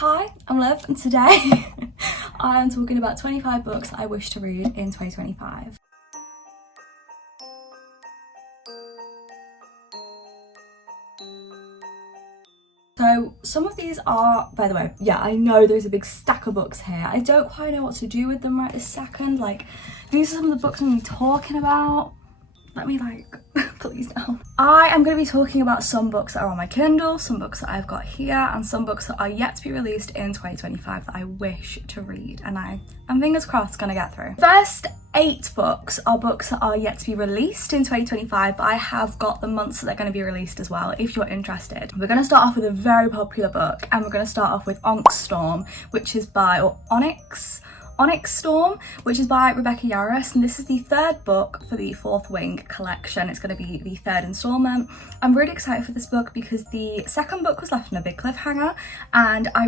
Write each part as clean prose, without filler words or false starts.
Hi, I'm Liv, and today I am talking about 25 books I wish to read in 2025. So some of these are, by the way, yeah, I know there's a big stack of books here. I don't quite know what to do with them right this second. Like, these are some of the books I'm going to be talking about. Let me put these down. I am going to be talking about some books that are on my Kindle, some books that I've got here, and some books that are yet to be released in 2025 that I wish to read, and I'm fingers crossed gonna get through. First 8 books are books that are yet to be released in 2025, but I have got the months that they're going to be released as well, if you're interested. We're going to start off with a very popular book, and we're going to start off with Onyx Storm, which is by, Onyx Storm, which is by Rebecca Yarros, and this is the 3rd book for the Fourth Wing collection. It's going to be the 3rd installment. I'm really excited for this book because the 2nd book was left on a big cliffhanger, and I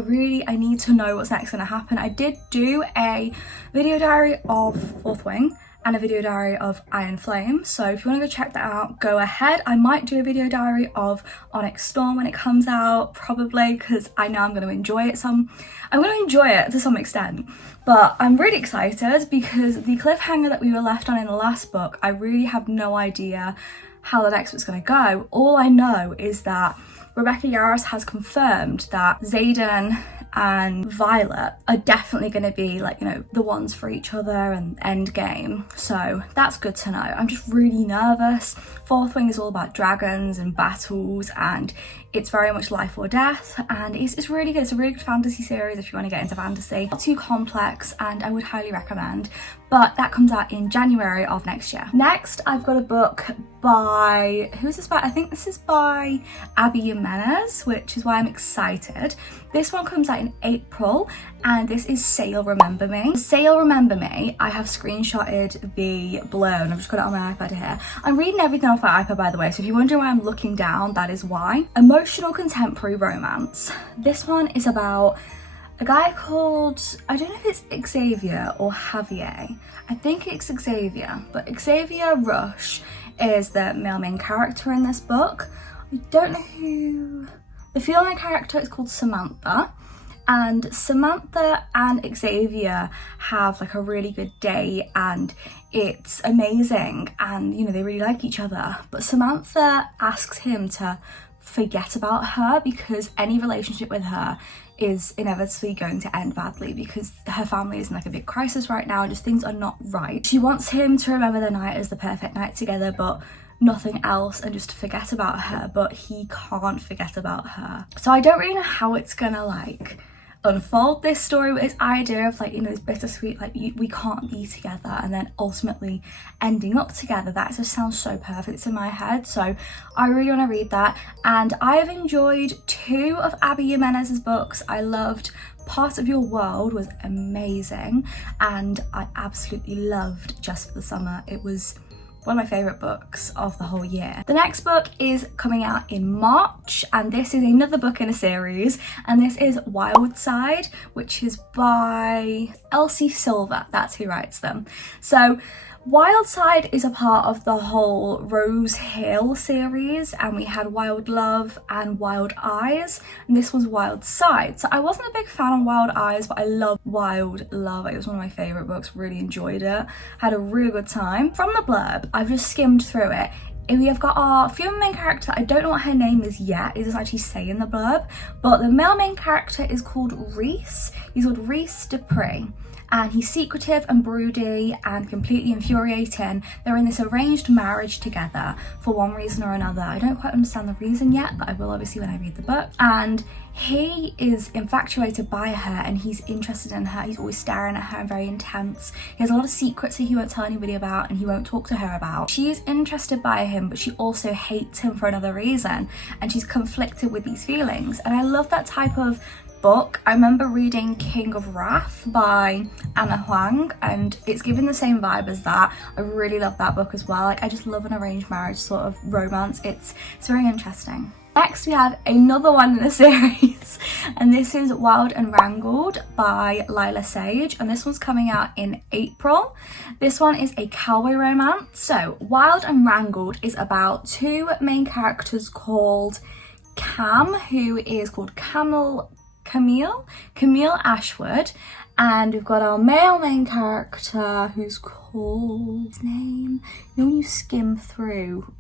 need to know what's next going to happen. I did do a video diary of Fourth Wing and a video diary of Iron Flame, so if you want to go check that out, go ahead. I might do a video diary of Onyx Storm when it comes out, probably, because I know I'm going to enjoy it I'm going to enjoy it to some extent, but I'm really excited because the cliffhanger that we were left on in the last book, I really have no idea how the next book's going to go. All I know is that Rebecca Yarros has confirmed that Xaden and Violet are definitely going to be the ones for each other and end game, so that's good to know. I'm just really nervous. Fourth Wing is all about dragons and battles, and it's very much life or death, and it's really good. It's a really good fantasy series if you want to get into fantasy. Not too complex, and I would highly recommend, but that comes out in January of next year. Next, I've got a book by, who's this by? I think this is by Abby Jimenez, which is why I'm excited. This one comes out in April, and this is Sail Remember Me. Sail Remember Me, I have screenshotted the blurb, and I've just got it on my iPad here. I'm reading everything off my iPad, by the way, so if you're wondering why I'm looking down, that is why. Emotional contemporary romance. This one is about a guy called, I don't know if it's Xavier or Javier. I think it's Xavier, but Xavier Rush is the male main character in this book. I don't know who. The female main character is called Samantha, and Samantha and Xavier have a really good day, and it's amazing, and they really like each other, but Samantha asks him to forget about her because any relationship with her is inevitably going to end badly because her family is in a big crisis right now, just things are not right. She wants him to remember the night as the perfect night together, but nothing else, and just to forget about her, but he can't forget about her. So I don't really know how it's gonna unfold this story, but this idea of this bittersweet we can't be together and then ultimately ending up together, that just sounds so perfect in my head, so I really want to read that. And I have enjoyed 2 of Abby Jimenez's books. I loved Part of Your World, was amazing, and I absolutely loved Just for the Summer. It was one of my favourite books of the whole year. The next book is coming out in March, and this is another book in a series, and this is Wild Side, which is by Elsie Silver. That's who writes them. So Wild Side is a part of the whole Rose Hill series, and we had Wild Love and Wild Eyes, and this was Wild Side. So I wasn't a big fan of Wild Eyes, but I love Wild Love. It was one of my favourite books, really enjoyed it, had a really good time. From the blurb, I've just skimmed through it. We have got our female main character. I don't know what her name is yet, it doesn't actually say in the blurb, but the male main character is called Reese. He's called Reese Dupree, and he's secretive and broody and completely infuriating. They're in this arranged marriage together for one reason or another. I don't quite understand the reason yet, but I will obviously when I read the book. And he is infatuated by her, and he's interested in her. He's always staring at her and very intense. He has a lot of secrets that he won't tell anybody about and he won't talk to her about. She is interested by him, but she also hates him for another reason, and she's conflicted with these feelings. And I love that type of book. I remember reading King of Wrath by Anna Huang, and it's given the same vibe as that. I really love that book as well. I just love an arranged marriage sort of romance. It's very interesting. Next we have another one in the series, and this is Wild and Wrangled by Lila Sage, and this one's coming out in April. This one is a cowboy romance. So Wild and Wrangled is about 2 main characters called Cam, who is called Camille Ashwood. And we've got our male main character, who's called, his name, you know when you skim through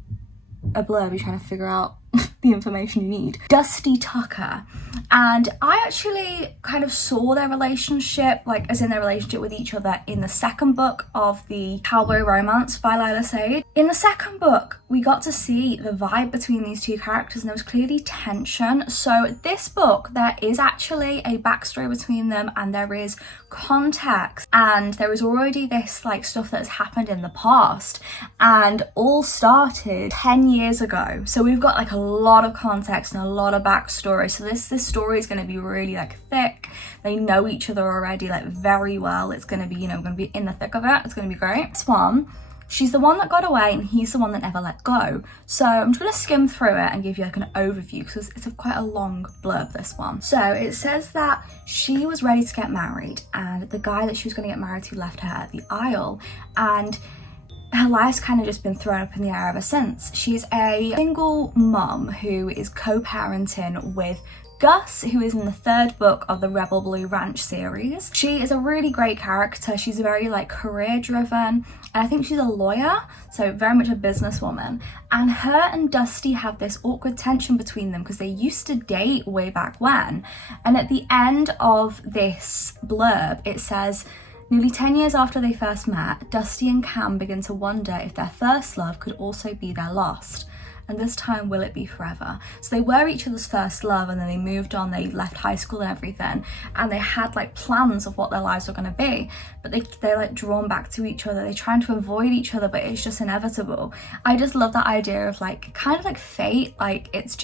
a blurb, you're trying to figure out the information you need. Dusty Tucker. And I actually kind of saw their relationship, like as in their relationship with each other, in the second book of the Cowboy Romance by Lila Sage. In the second book, we got to see the vibe between these two characters and there was clearly tension. So this book, there is actually a backstory between them and there is context and there is already this like stuff that has happened in the past and all started 10 years ago. So we've got like a lot of context and a lot of backstory. So this story is going to be really like thick. They know each other already like very well. It's going to be, you know, going to be in the thick of it. It's going to be great. This one, she's the one that got away and he's the one that never let go. So I'm just going to skim through it and give you like an overview because it's quite a long blurb, this one. So it says that she was ready to get married and the guy that she was going to get married to left her at the aisle and her life's kind of just been thrown up in the air ever since. She's a single mum who is co-parenting with Gus, who is in the third book of the Rebel Blue Ranch series. She is a really great character. She's very like career driven and I think she's a lawyer, so very much a businesswoman. And her and Dusty have this awkward tension between them because they used to date way back when. And at the end of this blurb, it says, nearly 10 years after they first met, Dusty and Cam begin to wonder if their first love could also be their lost. And this time, will it be forever? So they were each other's first love and then they moved on, they left high school and everything. And they had like plans of what their lives were gonna be. But they're like drawn back to each other. They're trying to avoid each other, but it's just inevitable. I just love that idea of like, kind of like fate. Like it's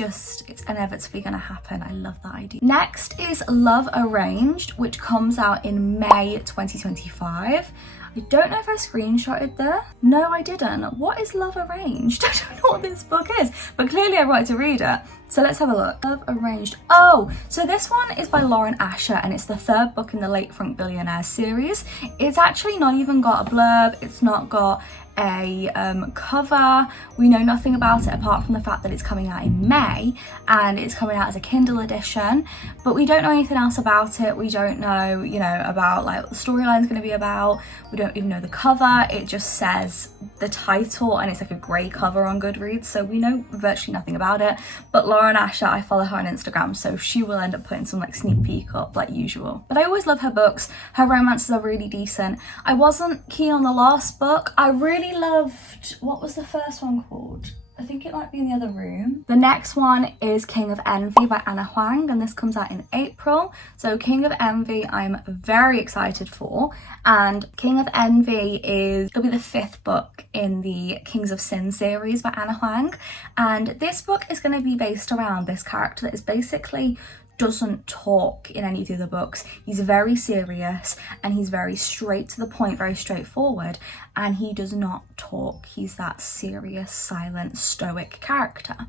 inevitably gonna happen. I love that idea. Next is Love Arranged, which comes out in May 2025. I don't know if I screenshotted there. No, I didn't. What is Love Arranged? I don't know what this book is, but clearly I wanted to read it. So let's have a look. Love Arranged. Oh, so this one is by Lauren Asher and it's the third book in the Lakefront Billionaires series. It's actually not even got a blurb. It's not got a cover. We know nothing about it apart from the fact that it's coming out in May and it's coming out as a Kindle edition, but we don't know anything else about it. We don't know, you know, about like what the storyline's going to be about. We don't even know the cover. It just says the title and it's like a grey cover on Goodreads, so we know virtually nothing about it. But Lauren Asher, I follow her on Instagram, so she will end up putting some like sneak peek up like usual. But I always love her books. Her romances are really decent. I wasn't keen on the last book. I really loved, what was the first one called? I think it might be in the other room. The next one is King of Envy by Anna Huang and this comes out in April. So King of Envy I'm very excited for, and King of Envy it'll be the fifth book in the Kings of Sin series by Anna Huang, and this book is going to be based around this character that is basically doesn't talk in any of the other books. He's very serious and he's very straight to the point, very straightforward, and he does not talk. He's that serious, silent, stoic character.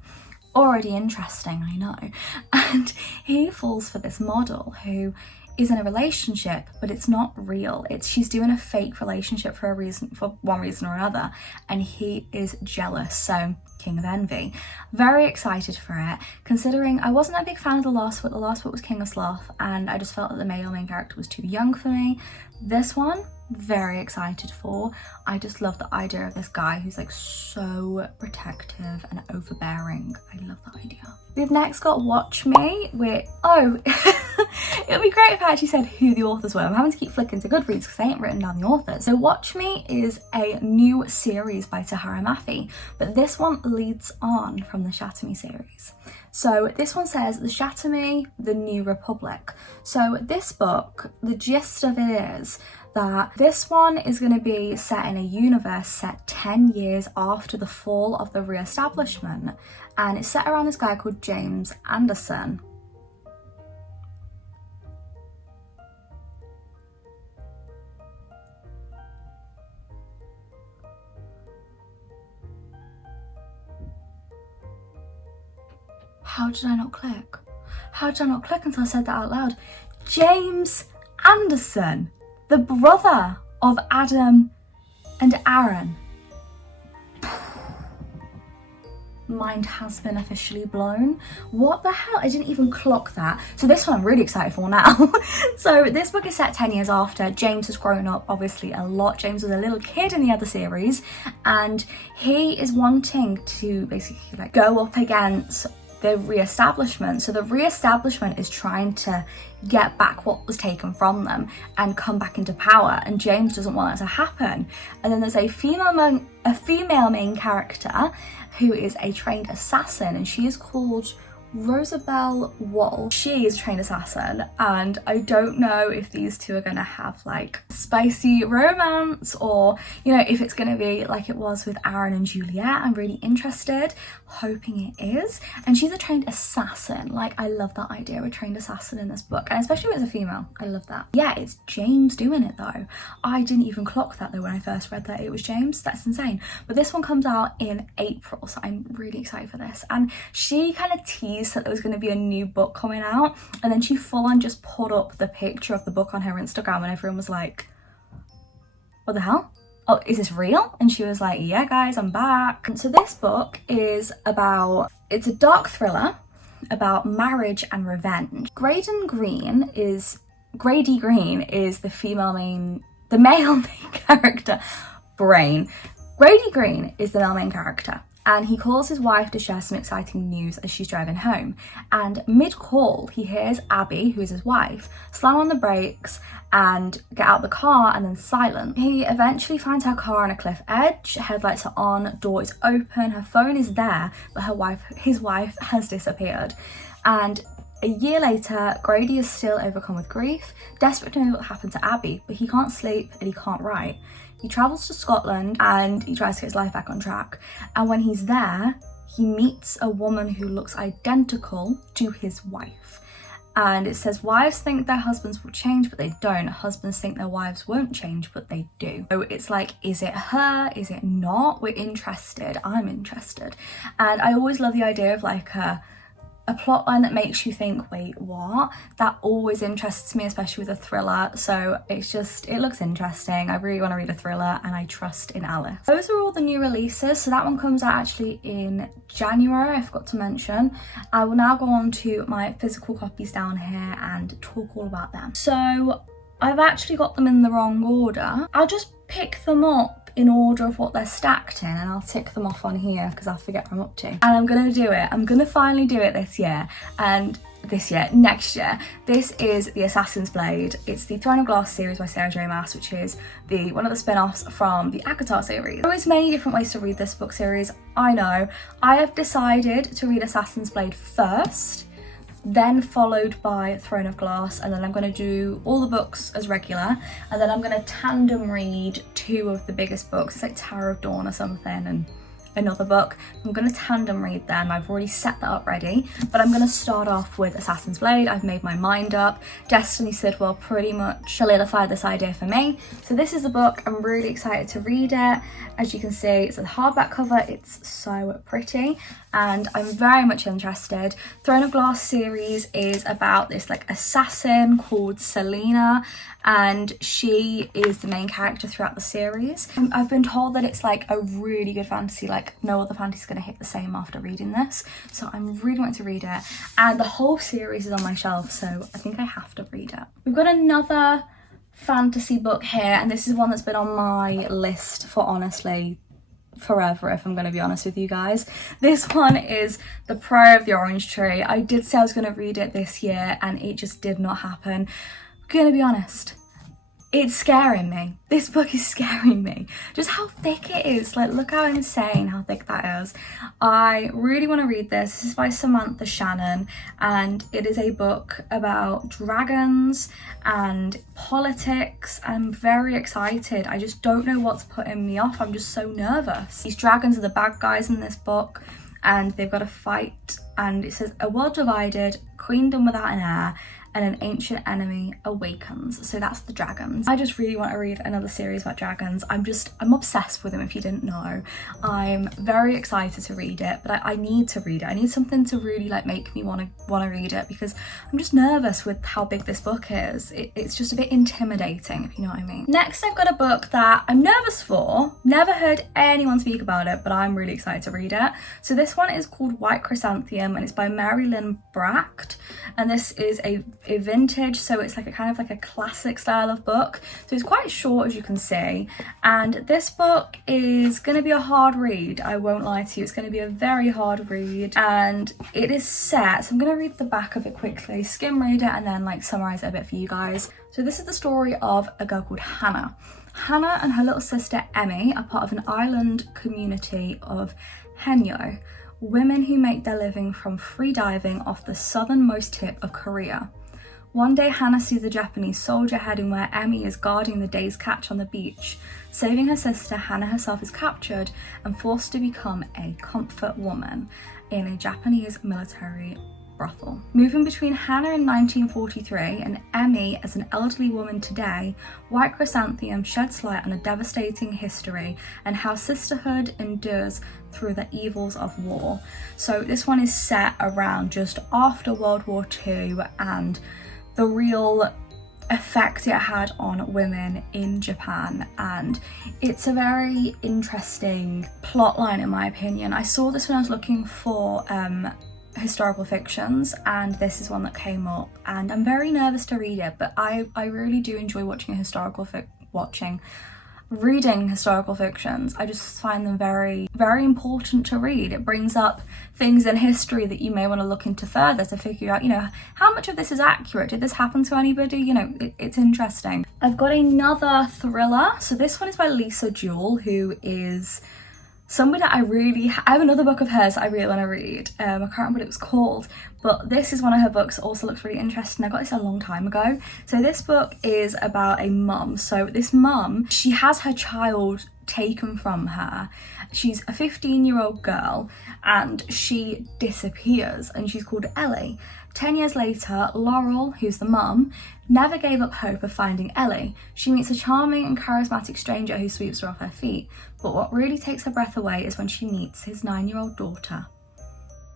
Already interesting, I know. And he falls for this model who is in a relationship, but it's not real. She's doing a fake relationship for one reason or another, and he is jealous. So King of Envy. Very excited for it, considering I wasn't a big fan of the last book. The last book was King of Sloth, and I just felt that the male main character was too young for me. This one, very excited for. I just love the idea of this guy who's like so protective and overbearing. I love that idea. We've next got Watch Me, which, it would be great if I actually said who the authors were. I'm having to keep flicking to Goodreads because I ain't written down the authors. So Watch Me is a new series by Tahara Mafi, but this one leads on from the Shatter Me series. So this one says The Shatter Me, The New Republic. So this book, the gist of it is that this one is going to be set in a universe set 10 years after the fall of the re-establishment, and it's set around this guy called James Anderson. How did I not click? How did I not click until I said that out loud? James Anderson, the brother of Adam and Aaron. mind has been officially blown. What the hell? I didn't even clock that. So this one I'm really excited for now. So this book is set 10 years after. James has grown up obviously a lot. James was a little kid in the other series, and he is wanting to basically like go up against the re-establishment. So the re-establishment is trying to get back what was taken from them and come back into power, and James doesn't want that to happen. And then there's a female main character who is a trained assassin, and she is called Rosabelle Wall. She is a trained assassin, and I don't know if these two are gonna have like spicy romance, or you know, if it's gonna be like it was with Aaron and Juliet. I'm really interested, hoping it is. And she's a trained assassin. Like, I love that idea of a trained assassin in this book, and especially when it's a female. I love that. Yeah, it's James doing it though. I didn't even clock that though when I first read that it was James. That's insane. But this one comes out in April, so I'm really excited for this. And she kind of teased that there was going to be a new book coming out, and then she full on just put up the picture of the book on her Instagram, and everyone was like, what the hell? Oh, is this real? And she was like, yeah guys, I'm back. So this book is about, it's a dark thriller about marriage and revenge. Grady Green is the male main character. Grady Green is the male main character, and he calls his wife to share some exciting news as she's driving home. And mid-call, he hears Abby, who is his wife, slam on the brakes and get out the car, and then silent. He eventually finds her car on a cliff edge, headlights are on, door is open, her phone is there, but his wife has disappeared. And a year later, Grady is still overcome with grief, desperate to know what happened to Abby, but he can't sleep and he can't write. He travels to Scotland and he tries to get his life back on track. And when he's there, he meets a woman who looks identical to his wife. And it says wives think their husbands will change, but they don't. Husbands think their wives won't change, but they do. So it's like, is it her? Is it not? We're interested. I'm interested. And I always love the idea of like a plot line that makes you think, wait, what? That always interests me, especially with a thriller. So it looks interesting. I really want to read a thriller, and I trust in Alice. Those are all the new releases. So that one comes out actually in January, I forgot to mention. I will now go on to my physical copies down here and talk all about them. So I've actually got them in the wrong order. I'll just pick them up in order of what they're stacked in, and I'll tick them off on here because I'll forget what I'm up to. And I'm gonna do it. I'm gonna finally do it next year. This is the Assassin's Blade. It's the Throne of Glass series by Sarah J Maas, which is one of the spin-offs from the ACOTAR series. There is many different ways to read this book series, I know. I have decided to read Assassin's Blade first, then followed by Throne of Glass, and then I'm going to do all the books as regular, and then I'm going to tandem read two of the biggest books. It's like Tower of Dawn or something, and another book. I'm going to tandem read them. I've already set that up ready, but I'm going to start off with Assassin's Blade. I've made my mind up. Destiny Sidwell pretty much solidified this idea for me. So this is the book. I'm really excited to read it. As you can see, it's a hardback cover. It's so pretty, and I'm very much interested. Throne of Glass series is about this like assassin called Selena, and she is the main character throughout the series. I've been told that it's like a really good fantasy, like no other fantasy is going to hit the same after reading this, so I'm really wanting to read it, and the whole series is on my shelf, so I think I have to read it. We've got another fantasy book here, and this is one that's been on my list for honestly forever, if I'm going to be honest with you guys. This one is The Prayer of the Orange Tree. I did say I was going to read it this year, and it just did not happen. I'm gonna be honest, it's scaring me. This book is scaring me. Just how thick it is. Like, look how insane how thick that is. I really want to read this. This is by Samantha Shannon, and it is a book about dragons and politics. I'm very excited. I just don't know what's putting me off. I'm just so nervous. These dragons are the bad guys in this book, and they've got to fight. And it says, a world divided, queendom without an heir, and an ancient enemy awakens. So that's the dragons. I just really want to read another series about dragons. I'm obsessed with them, if you didn't know. I'm very excited to read it, but I need to read it. I need something to really like make me want to read it, because I'm just nervous with how big this book is. It's just a bit intimidating, if you know what I mean. Next, I've got a book that I'm nervous for. Never heard anyone speak about it, but I'm really excited to read it. So this one is called White Chrysanthemum, and it's by Mary Lynn Bracht, and this is a vintage, so it's like a kind of like a classic style of book. So it's quite short, as you can see, and this book is going to be a hard read. I won't lie to you, it's going to be a very hard read, and it is set, so I'm going to read the back of it quickly, skim read it, and then like summarize it a bit for you guys. So this is the story of a girl called Hannah. Hannah and her little sister Emmy are part of an island community of Henyo, women who make their living from free diving off the southernmost tip of Korea. One day, Hannah sees a Japanese soldier heading where Emmy is guarding the day's catch on the beach. Saving her sister, Hannah herself is captured and forced to become a comfort woman in a Japanese military brothel. Moving between Hannah in 1943 and Emmy as an elderly woman today, White Chrysanthemum sheds light on a devastating history and how sisterhood endures through the evils of war. So this one is set around just after World War II and the real effect it had on women in Japan, and it's a very interesting plot line in my opinion. I saw this when I was looking for historical fictions, and this is one that came up, and I'm very nervous to read it, but I really do enjoy reading historical fictions. I just find them very, very important to read. It brings up things in history that you may want to look into further to figure out, you know, how much of this is accurate? Did this happen to anybody? You know, it's interesting. I've got another thriller. So this one is by Lisa Jewell, who is somebody that I have another book of hers that I really want to read. I can't remember what it was called, but this is one of her books. Also looks really interesting. I got this a long time ago. So this book is about a mum. So this mum, she has her child taken from her. She's a 15-year-old girl and she disappears, and she's called Ellie. 10 years later, Laurel, who's the mum, never gave up hope of finding Ellie. She meets a charming and charismatic stranger who sweeps her off her feet, but what really takes her breath away is when she meets his 9-year-old daughter.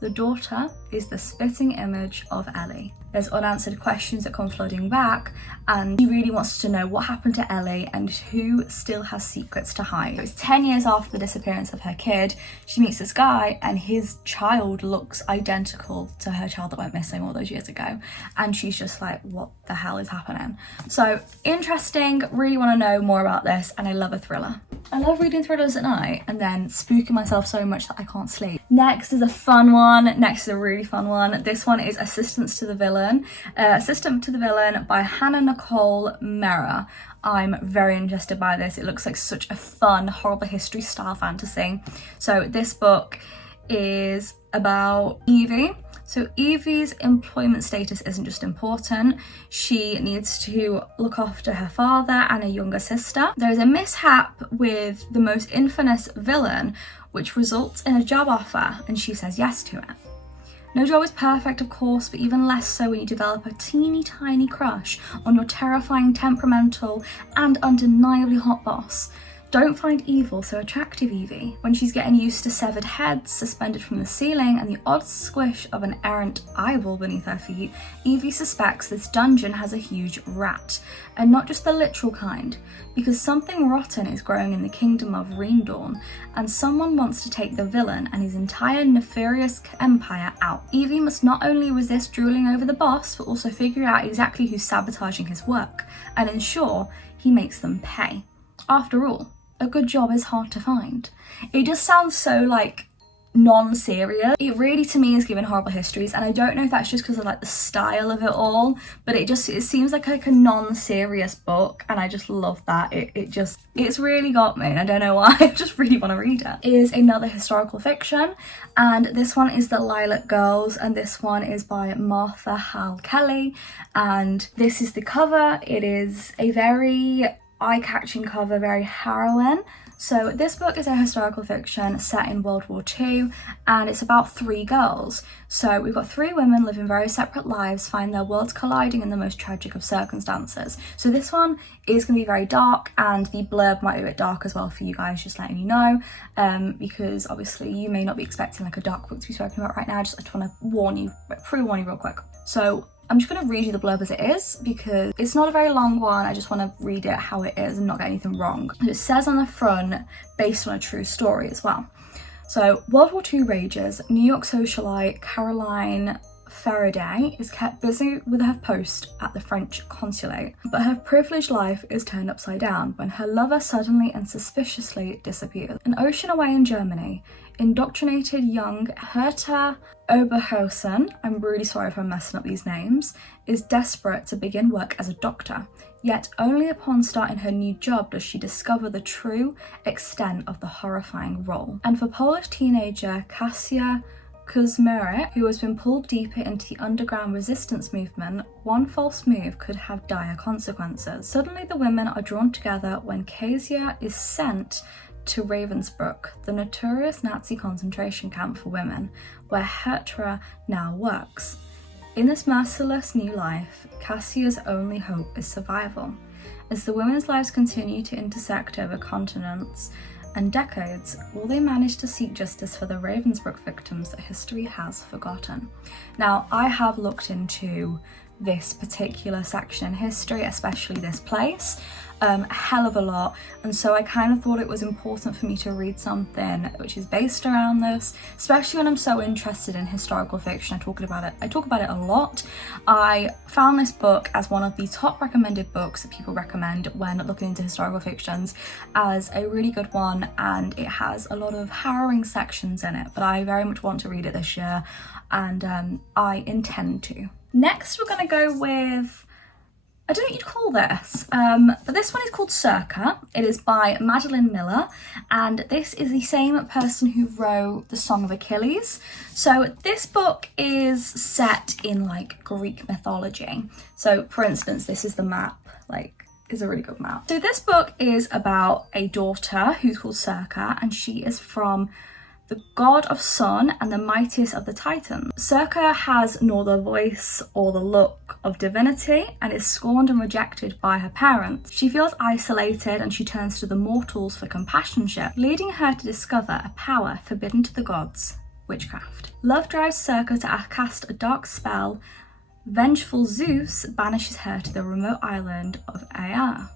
The daughter is the spitting image of Ellie. There's unanswered questions that come flooding back, and she really wants to know what happened to Ellie and who still has secrets to hide. It's 10 years after the disappearance of her kid. She meets this guy and his child looks identical to her child that went missing all those years ago, and she's just like, what the hell is happening? So interesting, really want to know more about this, and I love a thriller. I love reading thrillers at night and then spooking myself so much that I can't sleep. Next is a fun one. Next is a really fun one. This one is Assistant to the Villain by Hannah Nicole Mera. I'm very interested by this. It looks like such a fun horrible history style fantasy. So this book is about Evie. So Evie's employment status isn't just important, she needs to look after her father and a younger sister. There is a mishap with the most infamous villain, which results in a job offer, and she says yes to it. No job is perfect, of course, but even less so when you develop a teeny tiny crush on your terrifying, temperamental, and undeniably hot boss. Don't find evil so attractive, Evie. When she's getting used to severed heads suspended from the ceiling and the odd squish of an errant eyeball beneath her feet, Evie suspects this dungeon has a huge rat, and not just the literal kind, because something rotten is growing in the kingdom of Reendawn, and someone wants to take the villain and his entire nefarious empire out. Evie must not only resist drooling over the boss, but also figure out exactly who's sabotaging his work, and ensure he makes them pay. After all, a good job is hard to find. It just sounds so like non-serious. It really to me is given horrible histories, and I don't know if that's just because of like the style of it all, but it seems like a non-serious book, and I just love that. It's really got me, and I don't know why. I just really want to read it. It is another historical fiction, and this one is The Lilac Girls, and this one is by Martha Hal Kelly, and this is the cover. It is a very eye-catching cover, very harrowing. So this book is a historical fiction set in World War II, and it's about 3 girls. So we've got 3 women living very separate lives, find their worlds colliding in the most tragic of circumstances. So this one is going to be very dark, and the blurb might be a bit dark as well for you guys, just letting you know, because obviously you may not be expecting like a dark book to be spoken about right now. I just want to warn you, pre-warn you real quick. So I'm just going to read you the blurb as it is, because it's not a very long one. I just want to read it how it is and not get anything wrong. It says on the front, based on a true story as well. So, World War II rages. New York socialite Caroline Faraday is kept busy with her post at the French consulate, but her privileged life is turned upside down when her lover suddenly and suspiciously disappears. An ocean away in Germany, indoctrinated young Herta Oberhausen, I'm really sorry if I'm messing up these names, is desperate to begin work as a doctor. Yet only upon starting her new job does she discover the true extent of the horrifying role. And for Polish teenager Kasia Kuzmarek, who has been pulled deeper into the underground resistance movement, one false move could have dire consequences. Suddenly the women are drawn together when Kasia is sent to Ravensbrück, the notorious Nazi concentration camp for women, where Herta now works. In this merciless new life, Cassia's only hope is survival. As the women's lives continue to intersect over continents and decades, will they manage to seek justice for the Ravensbrück victims that history has forgotten? Now, I have looked into this particular section in history, especially this place, a hell of a lot, and so I kind of thought it was important for me to read something which is based around this, especially when I'm so interested in historical fiction. I talk about it a lot. I found this book as one of the top recommended books that people recommend when looking into historical fictions as a really good one, and it has a lot of harrowing sections in it, but I very much want to read it this year, and I intend to. Next we're going to go with, I don't know what you'd call this, but this one is called Circa. It is by Madeline Miller, and this is the same person who wrote The Song of Achilles. So this book is set in like Greek mythology. So for instance, this is the map, like, is a really good map. So this book is about a daughter who's called Circa, and she is from the god of sun and the mightiest of the Titans. Circa has nor the voice or the look of divinity and is scorned and rejected by her parents. She feels isolated and she turns to the mortals for companionship, leading her to discover a power forbidden to the gods, witchcraft. Love drives Circa to cast a dark spell. Vengeful Zeus banishes her to the remote island of Aea.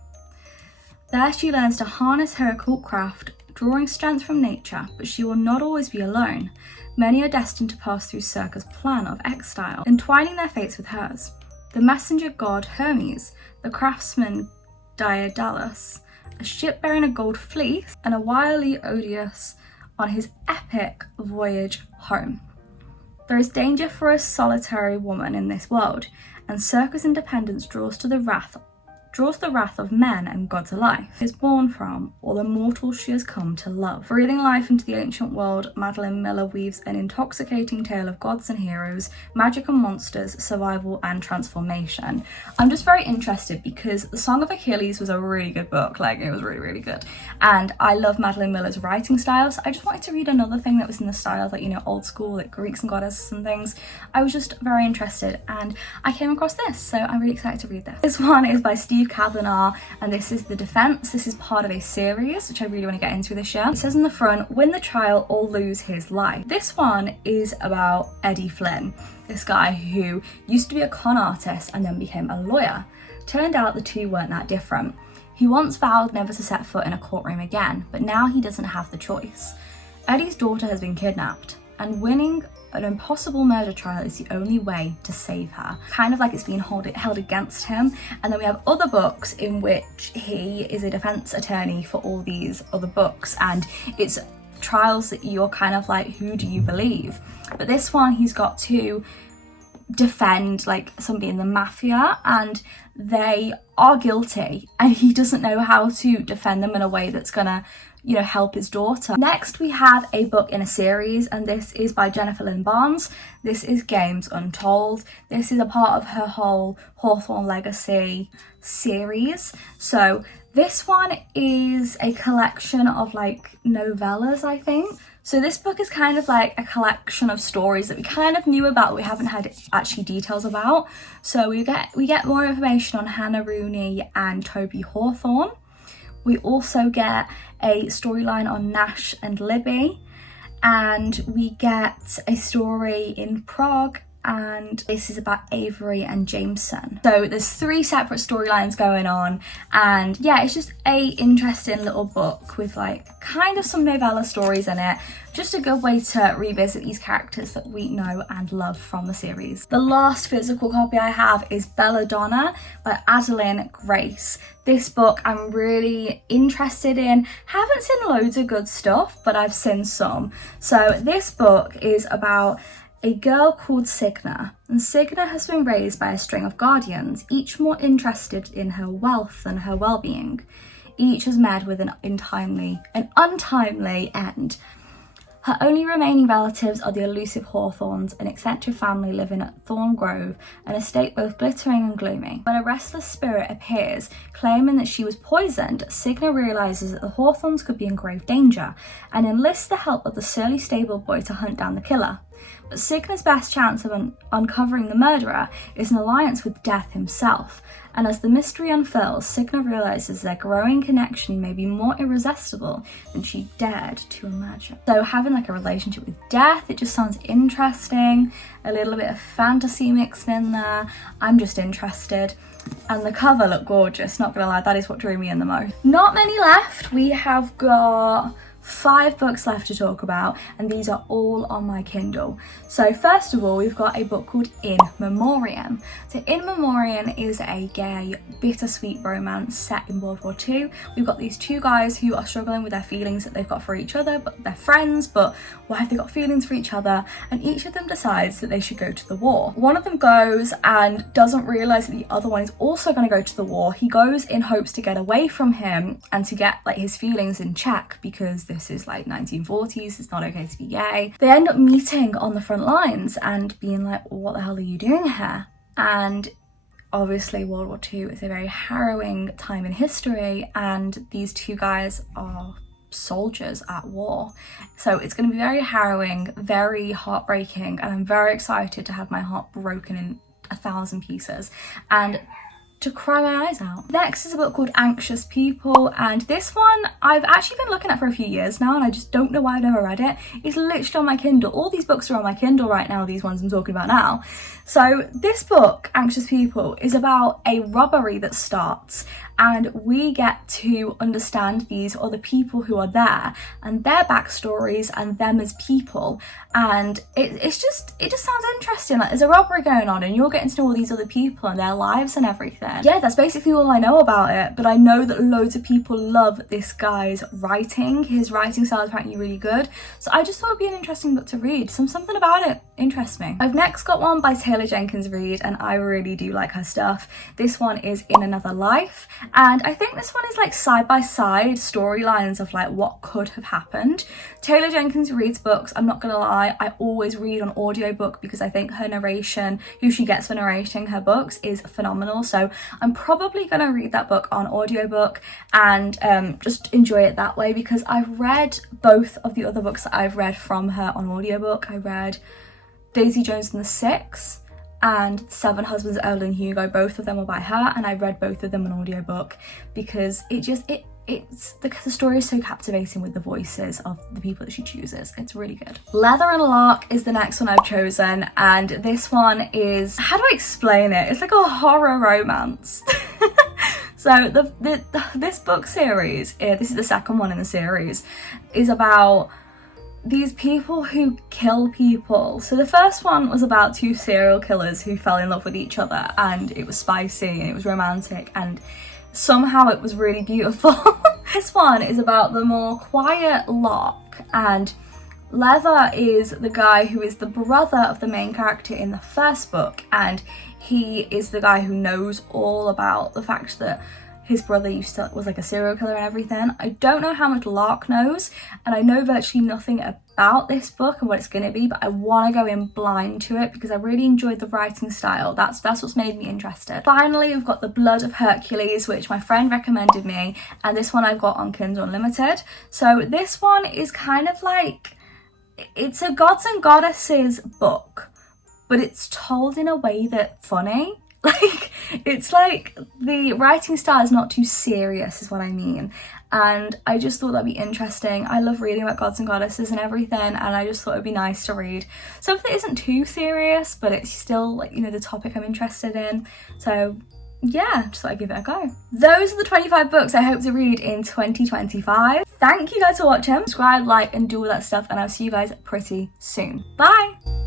There she learns to harness her occult craft, drawing strength from nature, but she will not always be alone. Many are destined to pass through Circa's plan of exile, entwining their fates with hers. The messenger god Hermes, the craftsman Daedalus, a ship bearing a gold fleece, and a wily Odysseus on his epic voyage home. There is danger for a solitary woman in this world, and Circa's independence draws the wrath of men and gods alike, is born from, or the mortals she has come to love. Breathing life into the ancient world, Madeline Miller weaves an intoxicating tale of gods and heroes, magic and monsters, survival and transformation. I'm just very interested because The Song of Achilles was a really good book, like it was really, really good. And I love Madeline Miller's writing style, so I just wanted to read another thing that was in the style of, like, you know, old school, like Greeks and goddesses and things. I was just very interested and I came across this, so I'm really excited to read this. This one is by Steve Kavanagh, and this is The Defense. This is part of a series which I really want to get into this year. It says in the front, win the trial or lose his life. This one is about Eddie Flynn, this guy who used to be a con artist and then became a lawyer. Turned out the two weren't that different. He once vowed never to set foot in a courtroom again, but now he doesn't have the choice. Eddie's daughter has been kidnapped, and winning an impossible murder trial is the only way to save her. Kind of like it's being held against him. And then we have other books in which he is a defense attorney for all these other books, and it's trials that you're kind of like, who do you believe? But this one, he's got to defend like somebody in the mafia, and they are guilty, and he doesn't know how to defend them in a way that's gonna, you know, help his daughter. Next, we have a book in a series, and this is by Jennifer Lynn Barnes. This is Games Untold. This is a part of her whole Hawthorne Legacy series. So this one is a collection of like novellas, I think. So this book is kind of like a collection of stories that we kind of knew about, but we haven't had actually details about. So we get more information on Hannah Rooney and Toby Hawthorne. We also get a storyline on Nash and Libby, and we get a story in Prague, and this is about Avery and Jameson. So there's 3 separate storylines going on, and yeah, it's just a interesting little book with like kind of some novella stories in it. Just a good way to revisit these characters that we know and love from the series. The last physical copy I have is Belladonna by Adeline Grace. This book I'm really interested in. Haven't seen loads of good stuff, but I've seen some. So this book is about a girl called Signa, and Signa has been raised by a string of guardians, each more interested in her wealth than her well-being. Each has met with an untimely end. Her only remaining relatives are the elusive Hawthorns, an eccentric family living at Thorn Grove, an estate both glittering and gloomy. When a restless spirit appears, claiming that she was poisoned, Signa realises that the Hawthorns could be in grave danger, and enlists the help of the surly stable boy to hunt down the killer. But Signa's best chance of uncovering the murderer is an alliance with Death himself, and as the mystery unfurls, Signa realises their growing connection may be more irresistible than she dared to imagine. So having like a relationship with Death, it just sounds interesting, a little bit of fantasy mixed in there. I'm just interested. And the cover looked gorgeous, not gonna lie, that is what drew me in the most. Not many left. We have got 5 books left to talk about, and these are all on my Kindle. So first of all, we've got a book called In Memoriam. So In Memoriam is a gay, bittersweet romance set in World War II. We've got these 2 guys who are struggling with their feelings that they've got for each other, but they're friends, but why have they got feelings for each other? And each of them decides that they should go to the war. One of them goes and doesn't realise that the other one is also going to go to the war. He goes in hopes to get away from him and to get like his feelings in check, because this is like 1940s, it's not okay to be gay. They end up meeting on the front lines and being like, what the hell are you doing here? And obviously World War II is a very harrowing time in history, and these 2 guys are soldiers at war. So it's going to be very harrowing, very heartbreaking, and I'm very excited to have my heart broken in 1,000 pieces and to cry my eyes out. Next is a book called Anxious People, and this one I've actually been looking at for a few years now, and I just don't know why I've never read it. It's literally on my Kindle. All these books are on my Kindle right now, these ones I'm talking about now. So this book, Anxious People, is about a robbery that starts, and we get to understand these other people who are there and their backstories and them as people, and it just sounds interesting. Like, there's a robbery going on and you're getting to know all these other people and their lives and everything. Yeah, that's basically all I know about it, but I know that loads of people love this guy's writing. His writing style is apparently really good, so I just thought it'd be an interesting book to read. Something about it interests me. I've next got one by Taylor Jenkins Reid, and I really do like her stuff. This one is In Another Life, and I think this one is like side-by-side storylines of like what could have happened. Taylor Jenkins Reid's books, I'm not gonna lie, I always read on audiobook because I think her narration, who she gets for narrating her books, is phenomenal. So I'm probably gonna read that book on audiobook and just enjoy it that way, because I've read both of the other books that I've read from her on audiobook. I read Daisy Jones and the Six and Seven Husbands of Evelyn Hugo. Both of them are by her, and I read both of them on audiobook because the story is so captivating with the voices of the people that she chooses. It's really good. Leather and Lark is the next one I've chosen, and this one is, how do I explain it? It's like a horror romance. So this book series, this is the second one in the series, is about these people who kill people. So the first one was about 2 serial killers who fell in love with each other, and it was spicy and it was romantic, and somehow it was really beautiful. This one is about the more quiet Locke, and Leather is the guy who is the brother of the main character in the first book, and he is the guy who knows all about the fact that his brother was like a serial killer and everything. I don't know how much Lark knows, and I know virtually nothing about this book and what it's going to be, but I want to go in blind to it because I really enjoyed the writing style. That's what's made me interested. Finally, we've got The Blood of Hercules, which my friend recommended me, and this one I've got on Kindle Unlimited. So this one is kind of like, it's a gods and goddesses book, but it's told in a way that's funny. Like, it's like the writing style is not too serious is what I mean, and I just thought that'd be interesting. I love reading about gods and goddesses and everything, and I just thought it'd be nice to read something that isn't too serious, but it's still, like, you know, the topic I'm interested in. So yeah, just thought I'd give it a go. Those are the 25 books I hope to read in 2025. Thank you guys for watching. Subscribe, like, and do all that stuff, and I'll see you guys pretty soon. Bye!